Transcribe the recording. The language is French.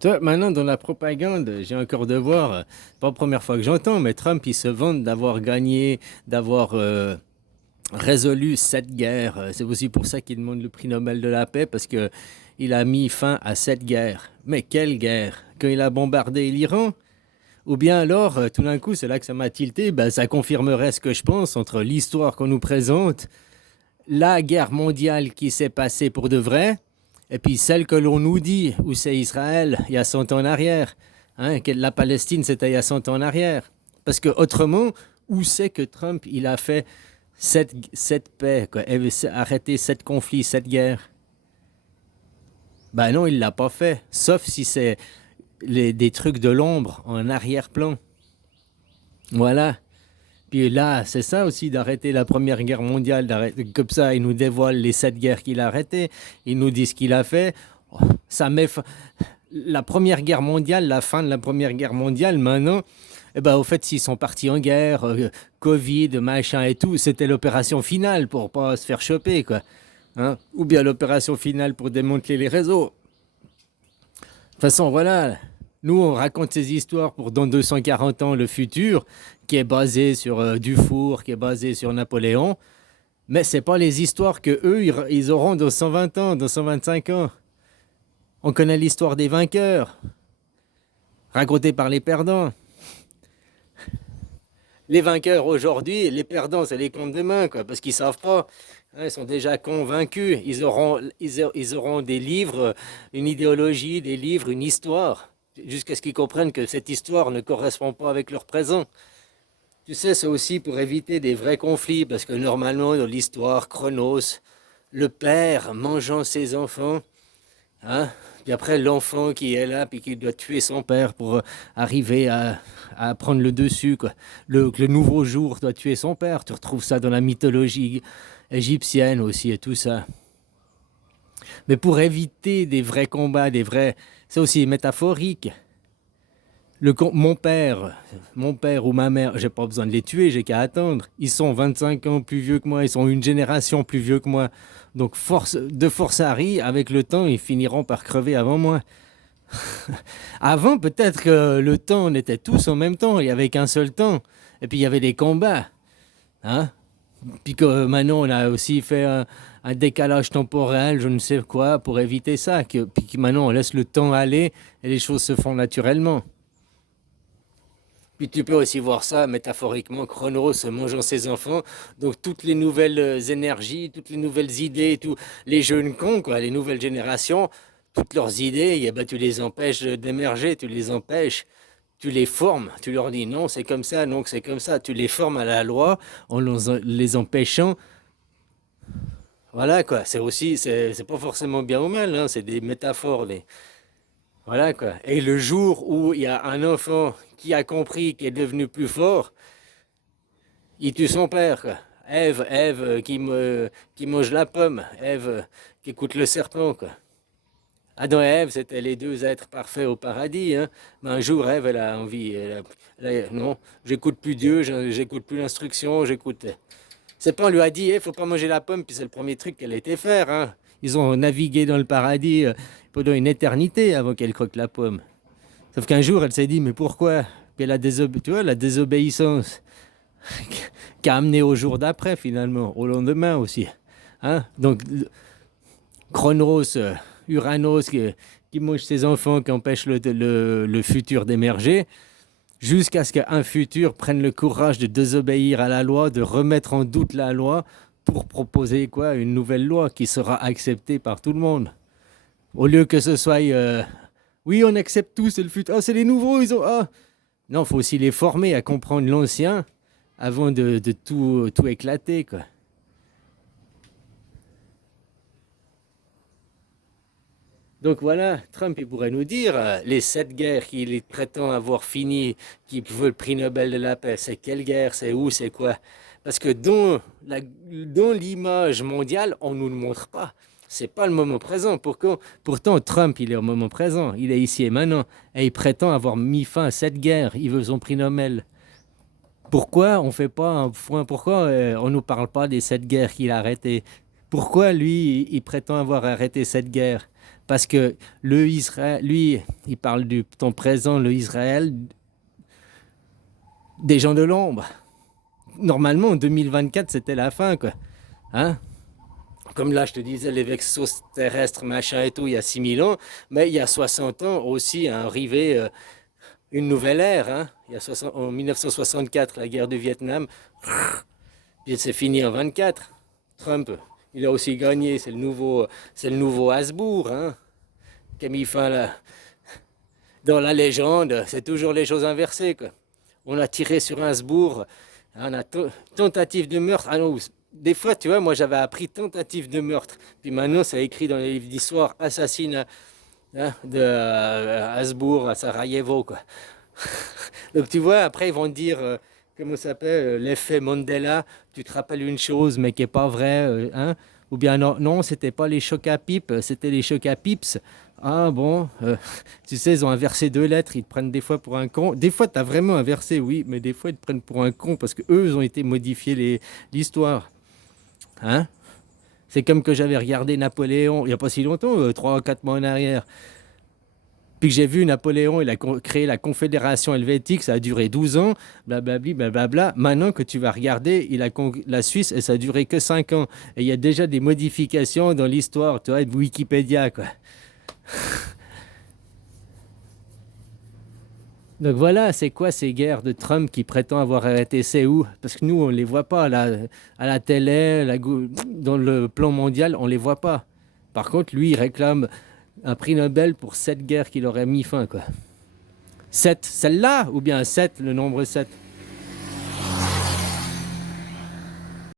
Toi, maintenant, dans la propagande, j'ai encore de voir, pas la première fois que j'entends, mais Trump, il se vante d'avoir gagné, d'avoir résolu cette guerre. C'est aussi pour ça qu'il demande le prix Nobel de la paix, parce que il a mis fin à cette guerre. Mais quelle guerre? Quand il a bombardé l'Iran? Ou bien alors, tout d'un coup, c'est là que ça m'a tilté, ben, ça confirmerait ce que je pense entre l'histoire qu'on nous présente, la guerre mondiale qui s'est passée pour de vrai, et puis celle que l'on nous dit, où c'est Israël, il y a 100 ans en arrière. Hein, que la Palestine, c'était il y a 100 ans en arrière. Parce que autrement, où c'est que Trump, il a fait cette paix, quoi, arrêter cette conflit, cette guerre? Ben non, il l'a pas fait. Sauf si c'est des trucs de l'ombre en arrière-plan. Voilà. Puis là, c'est ça aussi d'arrêter la Première Guerre mondiale. Comme ça, il nous dévoile les 7 guerres qu'il a arrêtées. Il nous dit ce qu'il a fait. Oh, ça met la Première Guerre mondiale, la fin de la Première Guerre mondiale, maintenant, eh ben, au fait, s'ils sont partis en guerre, Covid, machin et tout, c'était l'opération finale pour pas se faire choper, quoi. Hein? Ou bien l'opération finale pour démanteler les réseaux. De toute façon, voilà. Nous, on raconte ces histoires pour dans 240 ans le futur, qui est basé sur Dufour, qui est basé sur Napoléon. Mais c'est pas les histoires que eux ils auront dans 120 ans, dans 125 ans. On connaît l'histoire des vainqueurs, racontée par les perdants. Les vainqueurs aujourd'hui, les perdants, c'est les comptes demain, quoi, parce qu'ils savent pas. Hein, ils sont déjà convaincus. Ils auront des livres, une idéologie, des livres, une histoire, jusqu'à ce qu'ils comprennent que cette histoire ne correspond pas avec leur présent. Tu sais, c'est aussi pour éviter des vrais conflits, parce que normalement, dans l'histoire, Chronos, le père mangeant ses enfants, hein, puis après l'enfant qui est là, puis qui doit tuer son père pour arriver à prendre le dessus, quoi. Le nouveau jour doit tuer son père. Tu retrouves ça dans la mythologie égyptienne aussi et tout ça. Mais pour éviter des vrais combats, des vrais... C'est aussi métaphorique. Mon père ou ma mère, j'ai pas besoin de les tuer, j'ai qu'à attendre. Ils sont 25 ans plus vieux que moi, ils sont une génération plus vieux que moi. Donc de force à rire, avec le temps, ils finiront par crever avant moi. Avant, peut-être que le temps, on était tous en même temps, il n'y avait qu'un seul temps. Et puis il y avait des combats. Hein? Puis que maintenant, on a aussi fait un décalage temporel, je ne sais quoi, pour éviter ça. Puis que maintenant, on laisse le temps aller et les choses se font naturellement. Puis tu peux aussi voir ça métaphoriquement, Chronos mangeant ses enfants. Donc toutes les nouvelles énergies, toutes les nouvelles idées, tous les jeunes cons, quoi, les nouvelles générations, toutes leurs idées, eh ben, tu les empêches d'émerger, tu les empêches, tu les formes, tu leur dis non, c'est comme ça, non, c'est comme ça. Tu les formes à la loi en les empêchant. Voilà quoi, c'est aussi, c'est pas forcément bien ou mal, hein, c'est des métaphores. Voilà quoi. Et le jour où il y a un enfant qui a compris, qui est devenu plus fort, il tue son père, quoi. Ève qui mange la pomme, Ève qui écoute le serpent, quoi. Adam et Ève, c'était les deux êtres parfaits au paradis, hein. Mais un jour, Ève, elle a envie, non, j'écoute plus Dieu, j'écoute plus l'instruction, j'écoute. C'est pas, on lui a dit, faut pas manger la pomme, puis c'est le premier truc qu'elle a été faire, hein. Ils ont navigué dans le paradis pendant une éternité avant qu'elle croque la pomme. Sauf qu'un jour, elle s'est dit, mais pourquoi? Puis tu vois, la désobéissance qui a amené au jour d'après, finalement, au lendemain aussi. Hein? Donc, Chronos, Uranos, qui mange ses enfants, qui empêche le futur d'émerger, jusqu'à ce qu'un futur prenne le courage de désobéir à la loi, de remettre en doute la loi, pour proposer quoi? Une nouvelle loi qui sera acceptée par tout le monde. Au lieu que ce soit, oui, on accepte tout, c'est le futur. Ah, c'est les nouveaux, ils ont... Ah. Non, il faut aussi les former à comprendre l'ancien avant de tout éclater, quoi. Donc voilà, Trump, il pourrait nous dire, les 7 guerres qu'il prétend avoir finies, qui veut le prix Nobel de la paix, c'est quelle guerre, c'est où, c'est quoi? Parce que dans l'image mondiale, on ne nous le montre pas. C'est pas le moment présent. Pourtant, Trump, il est au moment présent. Il est ici et maintenant. Et il prétend avoir mis fin à cette guerre. Il veut son prix Nobel. Pourquoi on fait pas un point? Pourquoi on nous parle pas des 7 guerres qu'il a arrêtées? Pourquoi lui, il prétend avoir arrêté cette guerre? Parce que le Israël, lui, il parle du temps présent, le Israël des gens de l'ombre. Normalement, en 2024, c'était la fin, quoi. Hein? Comme là, je te disais, les vaisseaux terrestres, machin et tout, il y a 6000 ans, mais il y a 60 ans aussi est arrivé une nouvelle ère. Hein. Il y a en 1964, la guerre du Vietnam, puis c'est fini en 24. Trump, il a aussi gagné, c'est le nouveau Habsbourg, hein, qui a mis fin là. Dans la légende, c'est toujours les choses inversées, quoi. On a tiré sur Habsbourg, on a tentative de meurtre. Ah non, des fois, tu vois, moi j'avais appris tentative de meurtre. Puis maintenant, c'est écrit dans les livres d'histoire, assassinat hein, de Habsbourg à Sarajevo, quoi. Donc tu vois, après ils vont te dire, comment ça s'appelle, l'effet Mandela, tu te rappelles une chose mais qui n'est pas vraie, hein? Ou bien non, non, c'était pas les chocs à pipe, c'était les chocs à pips. Ah bon, tu sais, ils ont inversé deux lettres, ils te prennent des fois pour un con. Des fois, tu as vraiment inversé, oui, mais des fois, ils te prennent pour un con parce qu'eux, ils ont été modifiés l'histoire. Hein? C'est comme que j'avais regardé Napoléon, il n'y a pas si longtemps, 3 ou 4 mois en arrière. Puis que j'ai vu Napoléon, il a créé la Confédération helvétique, ça a duré 12 ans, blablabli, blablabla. Maintenant que tu vas regarder, la Suisse, et ça a duré que 5 ans. Et il y a déjà des modifications dans l'histoire, tu vois, de Wikipédia, quoi. Donc voilà, c'est quoi ces guerres de Trump qui prétend avoir arrêté? C'est où? Parce que nous, on ne les voit pas à la télé, dans le plan mondial, on ne les voit pas. Par contre, lui, il réclame un prix Nobel pour 7 guerres qu'il aurait mis fin, quoi. 7, celle-là? Ou bien 7, le nombre 7?